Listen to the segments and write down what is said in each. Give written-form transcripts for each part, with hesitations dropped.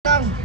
Yes.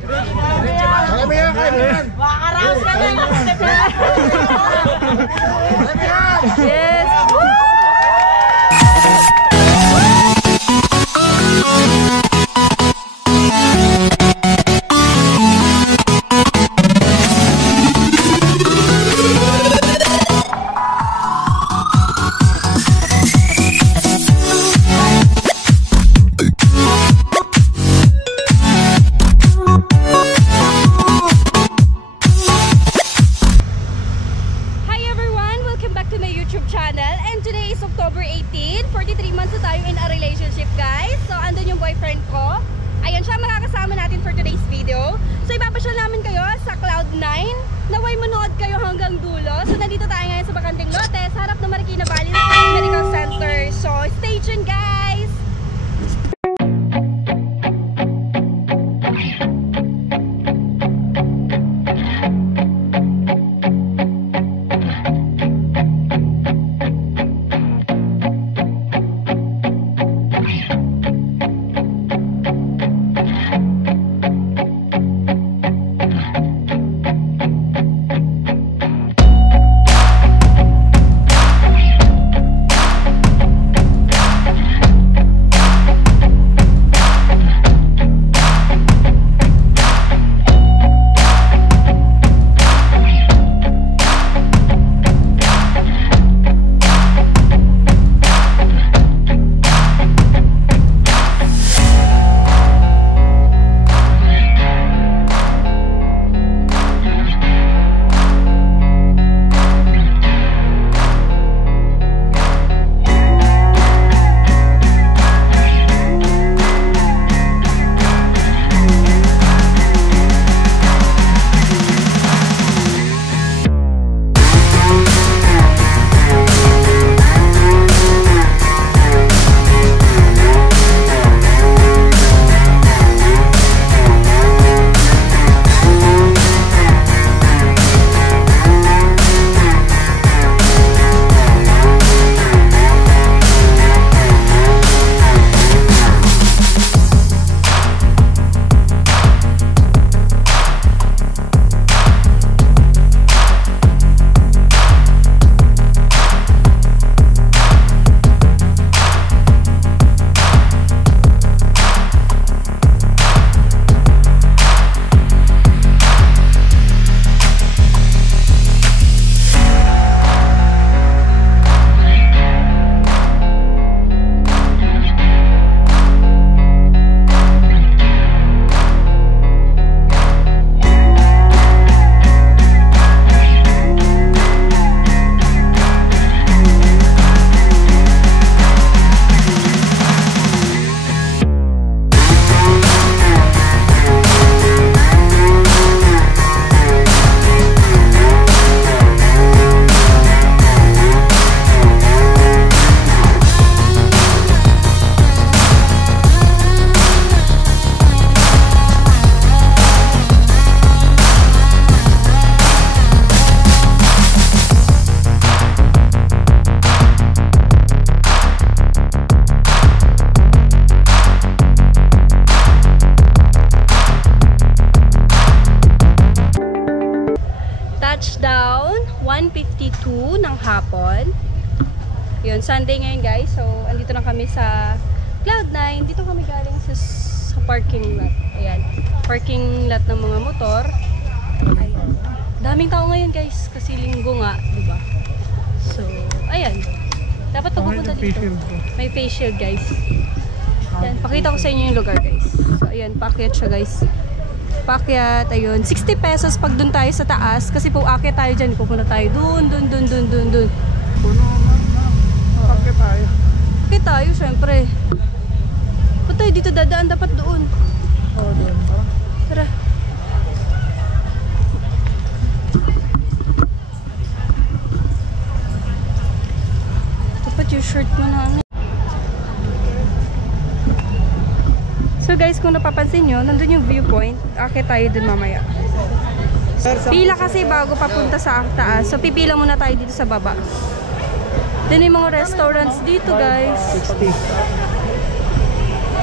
October 18, 43 months na tayo in a relationship, guys. So, andun yung boyfriend ko. Ayan siya, makakasama natin for today's video. So, ipapasyal namin kayo sa Cloud9. Naway manood kayo hanggang dulo. So, nandito tayo ngayon sa Bacanting Lote, sa harap ng Marikina Valley Medical Center. So, stay tuned, guys! Touchdown, 1:52 ng hapon. Yun, Sunday ngayon, guys. So, andito na kami sa Cloud9. Dito kami galing sa parking lot. Ayan, parking lot ng mga motor. Ayan. Daming tao ngayon, guys, kasi linggo nga, diba? So, ayan. Dapat pagpupunta dito. May face shield, guys. Ayan, pakita ko sa inyo yung lugar, guys. So, ayan, paakyat siya, guys. Paakyat, ayun. 60 pesos pag dun tayo sa taas. Kasi po, akyat tayo dyan. Pupunta tayo dun. Paakyat tayo. Paakyat tayo, syempre. Ba't tayo dito dadaan? Dapat doon. Oo, doon. Tara. Dapat yung shirt mo na. So guys, kung napapansin nyo, nandun yung viewpoint. Akit tayo dun mamaya. Pila kasi bago papunta sa taas. So pipila muna tayo dito sa baba. Then yung mga restaurants dito, guys. 60.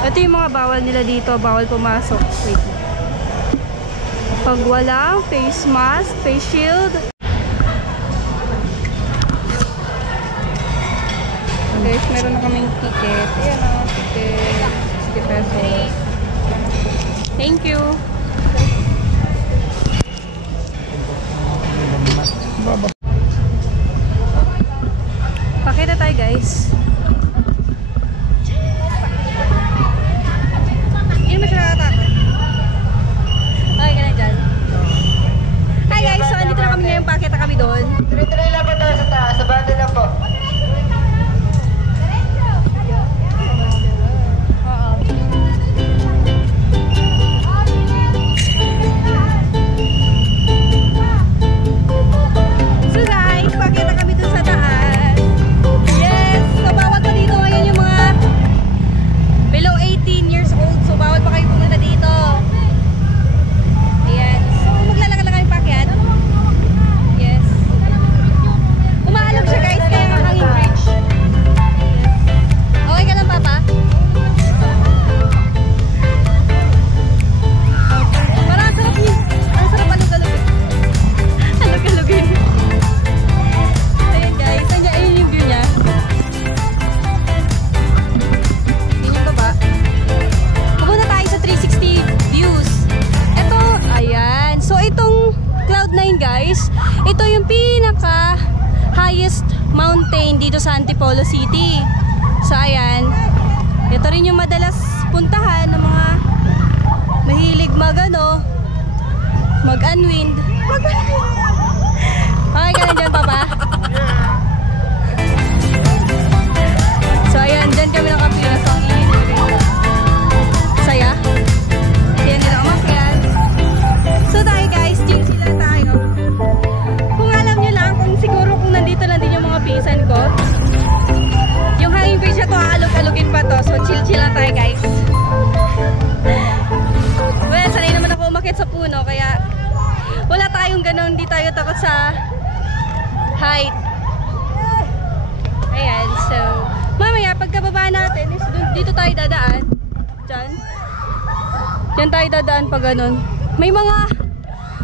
Ito yung mga bawal nila dito. Bawal pumasok. Wait. Pag walang face mask, face shield. Guys, meron na kaming ticket. Ayan o, ticket. 60 pesos. Thank you. Pakita tayo guys. Hindi mo siya nakatakot. Okay ka na dyan. Hi guys, so andito na kami ngayon. Pakita kami doon. Tuloy-tuloy lang po tayo sa taas. Sa banda lang po. So guys, pakita kami dun sa taas. Yes! So bawal pa dito ngayon yung mga below 18 years old. So bawal pa kayo pumunta dito. Ayan. So maglalakad lang kami paakyat. Yes. Umaalog siya guys, kaya nga hanging bridge. Yes. Okay ka lang, Papa? Parang ang sarap niyo. Ang sarap alog-alogin. Alog-alogin. Ayan guys, ayun yung view niya. Yun yung baba. Pupunta tayo sa 360 views. Ito, ayan. So itong Cloud9 guys, ito yung pinaka highest mountain dito sa Antipolo City. So ayan, ito rin yung madalas puntahan ng mga mahilig mag-unwind. Okay ka na dyan, Papa? So ayan, dyan kami nakapila sa saya. Ayan nila umakyat. So tayo guys, chill lang tayo. Kung alam nyo lang, kung nandito lang din yung mga pinsan ko, yung hanging bridge na to, aalog-alogin pa to. So chill lang tayo guys. Well, sanay naman ako umakyat sa puno, kaya wala tayong ganun, hindi tayo takot sa height. Ayan, so mamaya pagkababa natin is dito tayo dadaan. Diyan tayo dadaan pag ganun.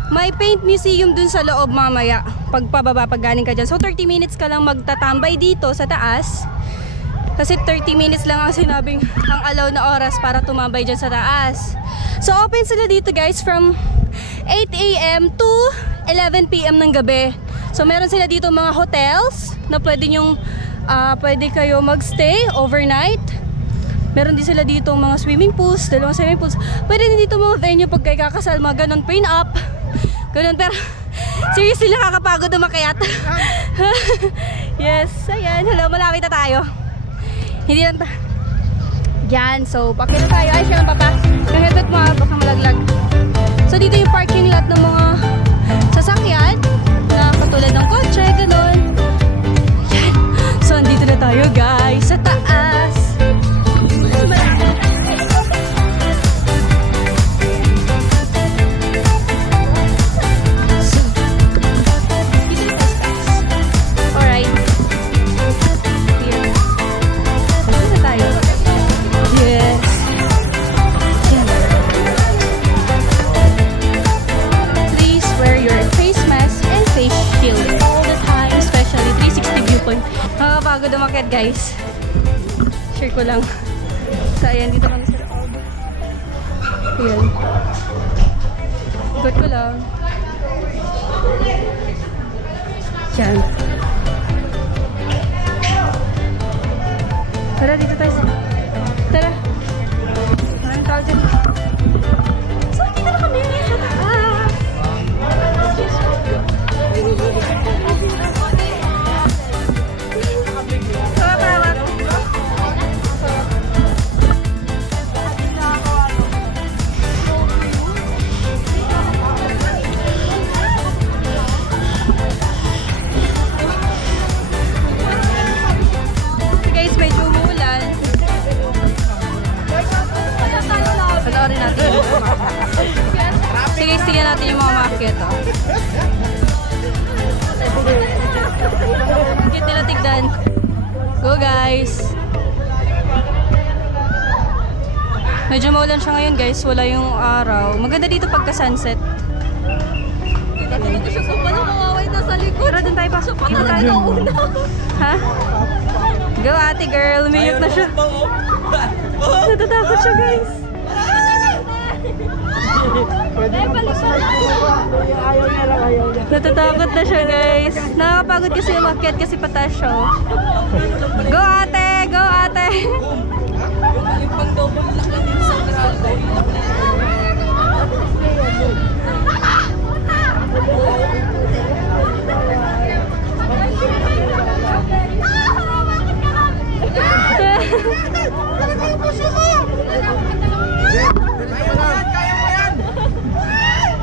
May paint museum dun sa loob mamaya pag pababa, pag galing ka dyan. So 30 minutes ka lang magtatambay dito sa taas. Kasi 30 minutes lang ang sinabing ang allow na oras para tumambay dyan sa taas. So open sila dito guys from 8 AM to 11 PM ng gabi. So meron sila dito mga hotels na pwede kayo magstay overnight. Meron din sila dito mga swimming pools, dalawang swimming pools. Pwede din dito mga venue pag kayo kakasal, mga ganun, prenup. Ganun, pero seriously nakakapagod umakyat. Yes, ayan, hello, malapit na tayo. Hindi lang yan, so pakita tayo. Ay, siya lang, Papa. Yung helmet mo, baka malaglag. So dito yung parking lot ng mga sasakyan na katulad ng kotse, ganun. Yan. So andito na tayo guys sa taas. Alright. Here. Andito na tayo. Yes. Please wear your face mask and face shield all the time, especially 360 viewpoint. Nakakapagod umakyat guys. Share ko lang. So ayan, dito kami sa loob. Ayan. Ikot ko lang. Yan. Tara, dito tayo. Tara. Maraming tawag dyan. So, dito na kami sa taas. Tawag. So guys, medyo umuulan. Panoorin natin. So guys, tingnan natin yung mga maakyat. Bakit nila tigdan? Go guys! Medyo maulan siya ngayon guys, wala yung araw. Maganda dito pagka sunset. Tinatulog ko siya sa paano mawaway na sa likod. Tara, doon tayo pa. Siya pa tayo na una. Ha? Go ate girl, umiyot na siya. Natatakot siya guys. Ayaw niya lang, ayaw niya. Natatakot na siya guys. Nakakapagod kasi umakyat kasi pataas siya. Go ate! Go ate! Yung pang-double lock lang din sa grabe.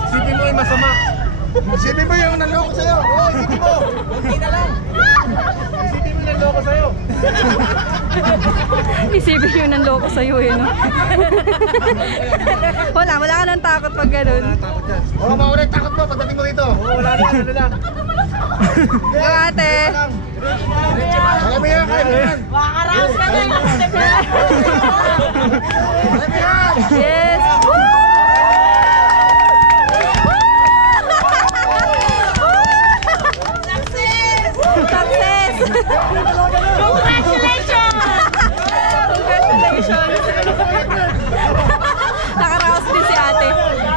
Isipin mo yung masama. Isipin mo yung naloko sa'yo. Oo, isipin mo. Kunti na lang. Isipin mo yung naloko sa'yo. Isipin yun ang loko sa'yo eh, no? Wala ka nang takot pag ganun. Oo, mawala yung takot mo pagdating mo dito. Oo, wala na, ano lang. Go ate! Kaya mo yan, kaya mo yan. Makakaraos ka na yung step na. Kaya mo yan. Yes! Success! Congratulations! Congratulations! Nakaraos din si ate.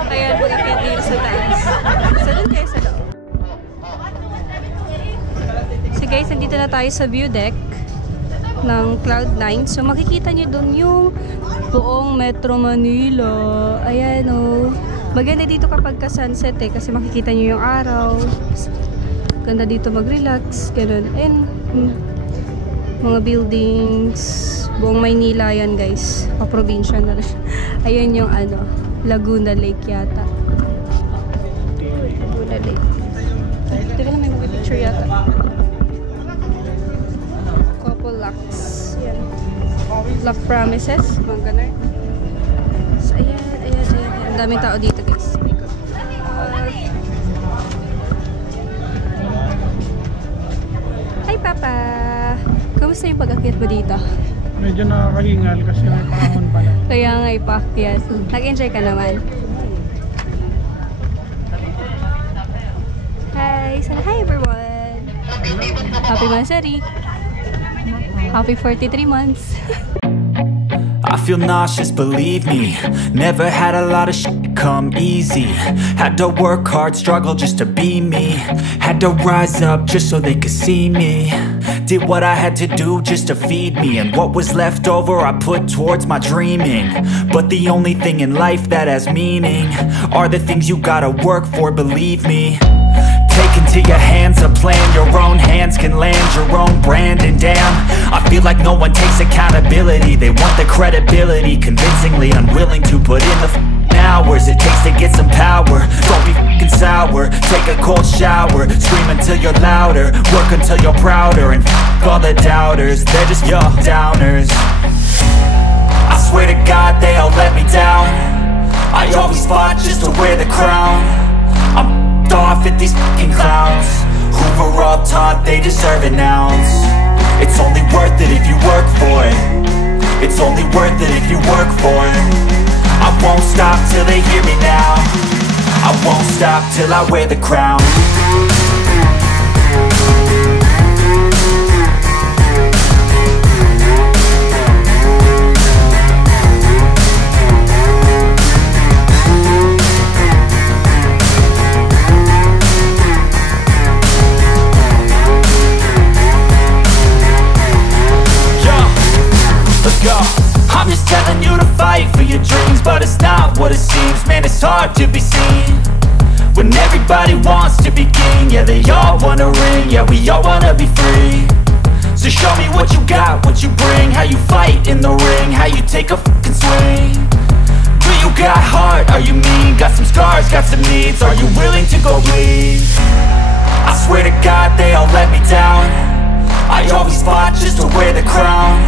Ayan, pag-akyat dito sa taas. So, dun kayo sa loob. So guys, nandito na tayo sa view deck ng Cloud9. So, makikita nyo dun yung buong Metro Manila. Ayan o. Maganda dito kapag ka-sunset eh, kasi makikita nyo yung araw. Ganda dito mag-relax, ganun. Ayan, mga buildings, buong Maynila yan guys. Pa-probinsya na rin. Ayan yung ano, Laguna Lake yata. Laguna Lake. Teka na, may mga picture yata. Couple Locks. Yan. Love Promises, mga ganun. So, ayan. Ang daming tao dito guys. Hi Papa! Kamusta yung pag-akyat mo dito? Medyo nakakahingal kasi may panahon pala. Kaya nga ipaakyat. Nag-enjoy ka naman. Hi! Sana hi everyone! Happy Mansari! Happy 43 months! I feel nauseous, believe me. Never had a lot of shit come easy. Had to work hard, struggle just to be me. Had to rise up just so they could see me. Did what I had to do just to feed me. And what was left over I put towards my dreaming. But the only thing in life that has meaning are the things you gotta work for, believe me. Take into your hands a plan. Your own hands can land your own brand. And damn, I feel like no one takes accountability. They want the credibility, convincingly unwilling to put in the hours it takes to get some power. Don't be f***ing sour. Take a cold shower. Scream until you're louder. Work until you're prouder. And f*** all the doubters, they're just your downers. I swear to God they all let me down. I always fought just to wear the crown. I'm off at these fucking clowns who were all taught they deserve an ounce. It's only worth it if you work for it. It's only worth it if you work for it. I won't stop till they hear me now. I won't stop till I wear the crown. I'm just telling you to fight for your dreams, but it's not what it seems. Man, it's hard to be seen when everybody wants to be king. Yeah, they all wanna ring, yeah, we all wanna be free. So show me what you got, what you bring. How you fight in the ring, how you take a fucking swing. Do you got heart, are you mean? Got some scars, got some needs, are you willing to go bleed? I swear to God they all let me down. I always fought just to wear the crown.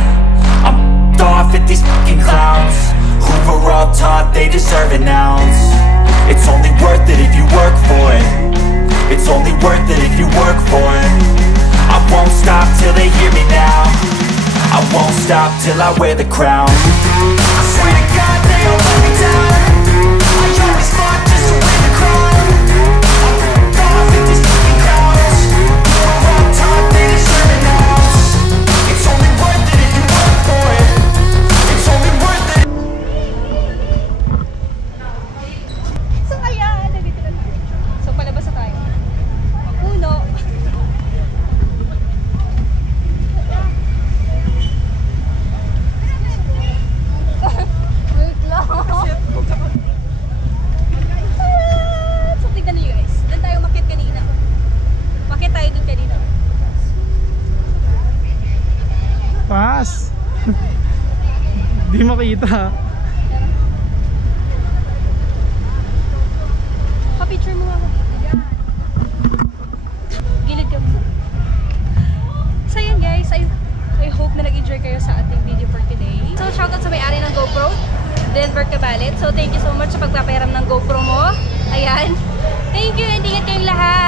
I'm off at these fucking clowns who were all taught they deserve an ounce. It's only worth it if you work for it. It's only worth it if you work for it. I won't stop till they hear me now. I won't stop till I wear the crown. I swear to God they all let me down. I always fought just to wear the crown. makita. Pa-picture mo nga ako. Gilid ka mo. So yun guys, I hope na nag-enjoy kayo sa ating video for today. So shoutout sa may-ari ng GoPro, Denver Cabalet. So thank you so much sa pagpapayaram ng GoPro mo. Ayan. Thank you and ingat kayong lahat.